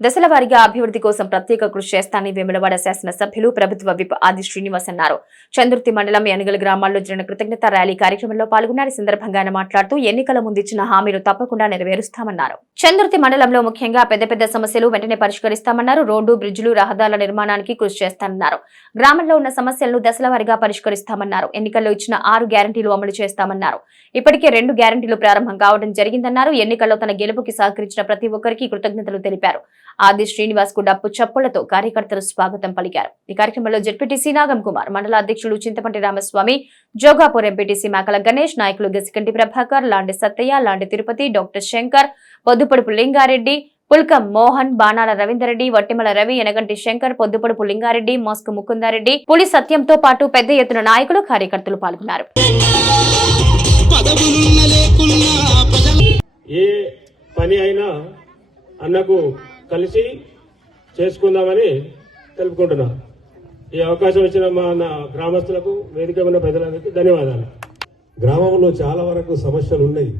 దశల వారీగా అభివృద్ధి కోసం ప్రత్యేక కృషి చేస్తానని వేములవాడ శాసనసభ్యులు ప్రభుత్వ విప్ ఆది శ్రీనివాస్ అన్నారు. చందుర్తి మండలం యనగల గ్రామాల్లో జరిగిన కృతజ్ఞత ర్యాలీ కార్యక్రమంలో పాల్గొన్నారు. సందర్భంగా ఆయన మాట్లాడుతూ ఎన్నికల ముందు ఇచ్చిన హామీలు తప్పకుండా నెరవేరుస్తామన్నారు. చందుర్తి మండలంలో ముఖ్యంగా పెద్ద పెద్ద సమస్యలు వెంటనే పరిష్కరిస్తామన్నారు. రోడ్డు బ్రిడ్జిలు రహదారుల నిర్మాణానికి కృషి చేస్తామన్నారు గ్రామంలో ఉన్న సమస్యలను దశల వారీగా పరిష్కరిస్తామన్నారు. ఎన్నికల్లో ఇచ్చిన ఆరు గ్యారంటీలు అమలు చేస్తామన్నారు. ఇప్పటికే రెండు గ్యారంటీలు ప్రారంభం కావడం జరిగిందన్నారు. ఎన్నికల్లో తన గెలుపుకి సహకరించిన ప్రతి ఒక్కరికి కృతజ్ఞతలు తెలిపారు. ఆది శ్రీనివాస్కు డప్పు చప్పులతో కార్యకర్తలు స్వాగతం పలికారు. ఈ కార్యక్రమంలో జడ్పీటీసీ నాగం కుమార్ మండల అధ్యక్షులు చింతపంటి రామస్వామి జోగాపూర్ ఎంపీటీసీ మేకల గణేష్ నాయకులు గసికంటి ప్రభాకర్ లాంటి సత్తయ్య లాంటి తిరుపతి డాక్టర్ శంకర్ పొద్దుపడుపు లింగారెడ్డి పుల్కం మోహన్ బాణాల రవీందరెడ్డి వట్టిమల రవి ఎనగంటి శంకర్ పొద్దుపడుపు లింగారెడ్డి మోస్కు ముకుందారెడ్డి పులి సత్యంతో పాటు పెద్ద ఎత్తున నాయకులు కార్యకర్తలు పాల్గొన్నారు. ఏ పని అయినా అన్నకు కలిసి చేసుకుందామని తెలుపుకుంటున్నా. ఈ అవకాశం ఇచ్చిన మా గ్రామస్తులకు వేదిక ఉన్న ప్రజలందరికీ ధన్యవాదాలు. గ్రామంలో చాలా వరకు సమస్యలు ఉన్నాయి.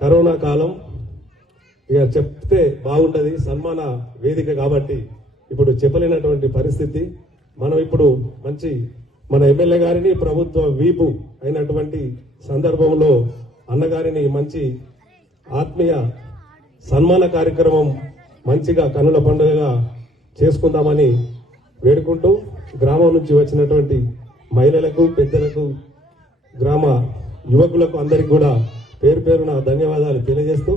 కరోనా కాలం ఇక చెప్తే బాగుంటుంది సన్మాన వేదిక కాబట్టి ఇప్పుడు చెప్పలేనటువంటి పరిస్థితి. మనం ఇప్పుడు మంచి మన ఎమ్మెల్యే గారిని ప్రభుత్వ వీపు అయినటువంటి సందర్భంలో అన్నగారిని మంచి ఆత్మీయ సన్మాన కార్యక్రమం మంచిగా కనుల పండుగగా చేసుకుందామని వేడుకుంటూ గ్రామం నుంచి వచ్చినటువంటి మహిళలకు పెద్దలకు గ్రామ యువకులకు అందరికి కూడా పేరు పేరున ధన్యవాదాలు తెలియజేస్తూ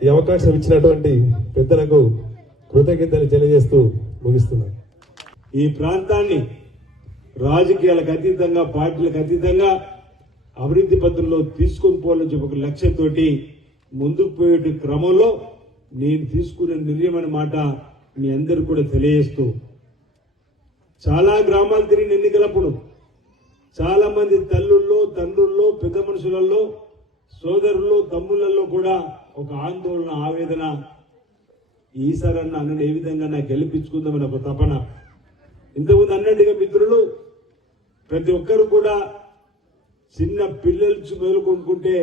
ఈ అవకాశం ఇచ్చినటువంటి పెద్దలకు కృతజ్ఞతలు తెలియజేస్తూ ముగిస్తున్నాను ఈ ప్రాంతాన్ని రాజకీయాలకు అతీతంగా పార్టీలకు అతీతంగా అభివృద్ధి పథంలో తీసుకొని పోవాలని చెప్పి ఒక లక్ష్యంతో ముందుకు పోయే క్రమంలో నేను తీసుకునే నిర్ణయం అనే మాట మీ అందరూ కూడా తెలియజేస్తూ చాలా గ్రామాలు తిరిగిన ఎన్నికలప్పుడు చాలా మంది తల్లుల్లో తండ్రుల్లో పెద్ద మనుషులలో సోదరుల్లో తమ్ముళ్ళల్లో కూడా ఒక ఆందోళన ఆవేదన ఈసారన్న అన్నను ఏ విధంగా నాకు గెలిపించుకుందామని ఒక తపన. ఇంతకుముందు అన్నట్టుగా మిత్రులు ప్రతి ఒక్కరు కూడా చిన్న పిల్లలు మేలుకొనుకుంటే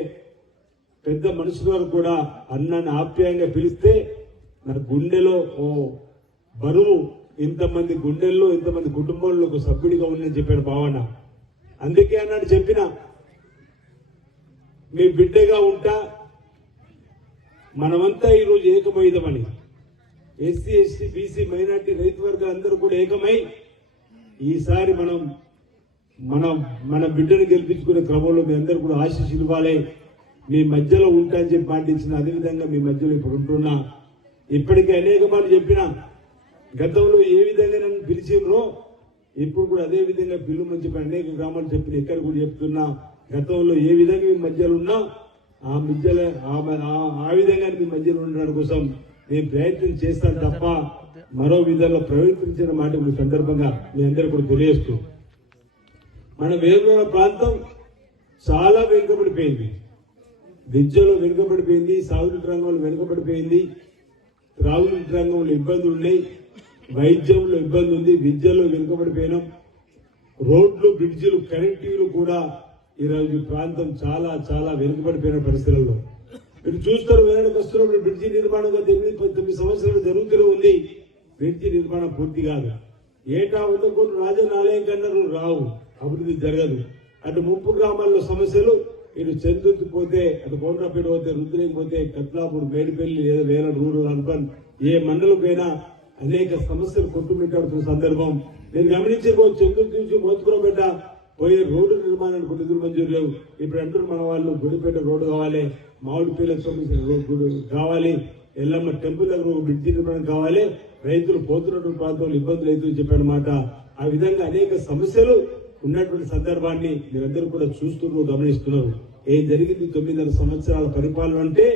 పెద్ద మనుషుల వరకు కూడా అన్నాన్ని ఆప్యాయంగా పిలిస్తే నా గుండెలో ఓ బరువు ఇంతమంది గుండెల్లో ఇంతమంది కుటుంబంలో ఒక సభ్యుడిగా ఉందని చెప్పాడు భావన. అందుకే అన్నాడు చెప్పిన మీ బిడ్డగా ఉంటా మనమంతా ఈరోజు ఏకమైదమని ఎస్సీ ఎస్టీ బీసీ మైనార్టీ రైతు వర్గ అందరూ కూడా ఏకమై ఈసారి మనం మనం మన బిడ్డను గెలిపించుకునే క్రమంలో మీ అందరూ కూడా ఆశీస్సులు ఇవ్వాలి. మీ మధ్యలో ఉంటా అని చెప్పి పాటించిన అదేవిధంగా మీ మధ్యలో ఇప్పుడు ఉంటున్నా. ఇప్పటికే అనేక మార్లు చెప్పిన గతంలో ఏ విధంగా నన్ను పిలిచిండ్రో ఇప్పుడు కూడా అదే విధంగా పిలుమని చెప్పి అనేక గ్రామాలు చెప్పిన ఇక్కడ కూడా చెప్తున్నా గతంలో ఏ విధంగా మీ మధ్యలో ఉన్నా ఆ మధ్యలో ఆ- ఆ- విధంగా మీ మధ్యలో ఉండడం కోసం నేను ప్రయత్నం చేస్తాను తప్ప మరో విధంగా ప్రవర్తించిన మాట ఈ సందర్భంగా మీ అందరూ కూడా తెలియజేస్తూ. మన వేరున్న ప్రాంతం చాలా వెనుకబడిపోయింది. విద్యలో వెనుకబడిపోయింది సాగునీటి రంగంలో వెనుకబడిపోయింది. త్రాగునీటి రంగంలో ఇబ్బందులు ఉన్నాయి వైద్యంలో ఇబ్బంది ఉంది విద్యలో వెనుకబడిపోయినాం. రోడ్లు బ్రిడ్జిలు కనెక్టివ్లు కూడా ఈరోజు ఈ ప్రాంతం చాలా చాలా వెనుకబడిపోయిన పరిస్థితుల్లో. మీరు చూస్తారు వేరే వస్తున్నప్పుడు బ్రిడ్జి నిర్మాణం గత ఎనిమిది తొమ్మిది సంవత్సరాలు జరుగుతూనే ఉంది. బ్రిడ్జి నిర్మాణం పూర్తి కాదు. ఏటా వంద కోట్లు రాజన్న ఆలయం రావు. అభివృద్ధి జరగదు. అటు ముప్పు గ్రామాల్లో సమస్యలు ఇటు చంద్రుతి పోతే అటు కోనరాపేట పోతే రుద్రేం పోతే కత్లాపూర్ మేడిపల్లి లేదా వేరే రూరల్ అర్బన్ ఏ మండలంకైనా అనేక సమస్యలు కొట్టుమిట్టాడుతున్న సందర్భం. నేను గమనించకపోతే చంద్రుడి నుంచి మోతుకురపేట పోయే రోడ్డు నిర్మాణానికి నిధులు మంజూరు లేవు. ఇప్పుడు అంటారు మన వాళ్ళు గుడిపేట రోడ్డు కావాలి మామిడి సంబంధించిన రోడ్డు కావాలి ఎల్లమ్మ టెంపుల్ దగ్గర ఒక బ్రిడ్జి నిర్మాణం కావాలి రైతులు పోతున్నటువంటి ప్రాంతంలో ఇబ్బందులు అవుతుందని చెప్పారన్నమాట ఆ విధంగా అనేక సమస్యలు ఉన్నటువంటి సందర్భాన్ని మీరందరూ కూడా చూస్తున్నారు గమనిస్తున్నారు. ఏం జరిగింది? తొమ్మిదిన్నర సంవత్సరాల పరిపాలన అంటే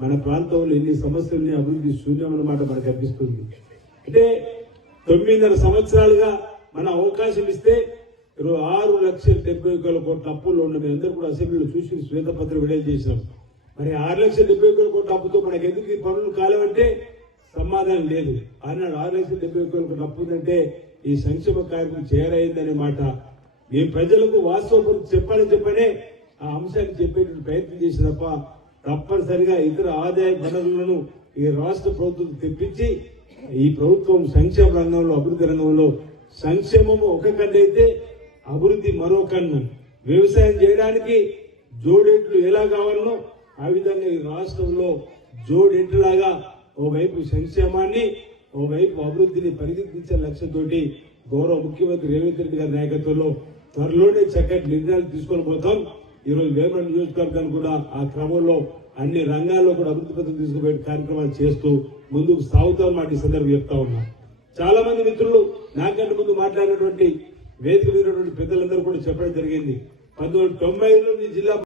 మన ప్రాంతంలో ఎన్ని సమస్యల్ని అభివృద్ధి శూన్యం అన్నమాట మనకు అనిపిస్తుంది. అంటే తొమ్మిదిన్నర సంవత్సరాలుగా మన అవకాశం ఇస్తే ఇరవై ఆరు లక్షల డెబ్బై వేల కోట్ల అప్పుల్లో ఉన్న మీ కూడా అసెంబ్లీలో చూసి శ్వేతపత్రం విడుదల చేసినాం. మరి ఆరు లక్షల డెబ్బై వేల కోట్ల అప్పుతో మనకి ఎందుకు ఈ పనులు కాలేవంటే సమాధానం లేదు. ఆనాడు ఆరు లక్షల డెబ్బై వేల కోట్ల అప్పు ఉందంటే ఈ సంక్షేమ కార్యక్రమం చేరైందనే మాట మీ ప్రజలకు వాస్తవ గురించి చెప్పాలని చెప్పనే ఆ అంశాన్ని చెప్పేటువంటి ప్రయత్నం చేసి తప్ప తప్పనిసరిగా ఇతర ఆదాయ వనరులను ఈ రాష్ట్ర ప్రభుత్వం తెప్పించి ఈ ప్రభుత్వం సంక్షేమ రంగంలో అభివృద్ధి రంగంలో సంక్షేమము ఒక కన్నైతే అభివృద్ధి మరో కన్ను. వ్యవసాయం చేయడానికి జోడేట్లు ఎలా కావాలనో ఆ విధంగా ఈ రాష్ట్రంలో జోడెట్లాగా ఓవైపు సంక్షేమాన్ని ఓవైపు అభివృద్ధిని పరిగెత్తించే లక్ష్యంతోటి గౌరవ ముఖ్యమంత్రి రేవంత్ రెడ్డి గారి నాయకత్వంలో త్వరలోనే చక్కటి నిర్ణయాలు తీసుకొని పోతాం. ఈ రోజు వేమన నియోజకవర్గాన్ని కూడా ఆ క్రమంలో అన్ని రంగాల్లో కూడా అభివృద్ధి పత్రం తీసుకుపోయే కార్యక్రమాలు చేస్తూ ముందుకు సాగుతాం మాట ఈ సందర్భంగా చెప్తా ఉన్నా. చాలా మంది మిత్రులు నాకంటే ముందు మాట్లాడినటువంటి వేదిక మీద పెద్దలందరూ కూడా చెప్పడం జరిగింది. పంతొమ్మిది తొంభై జిల్లా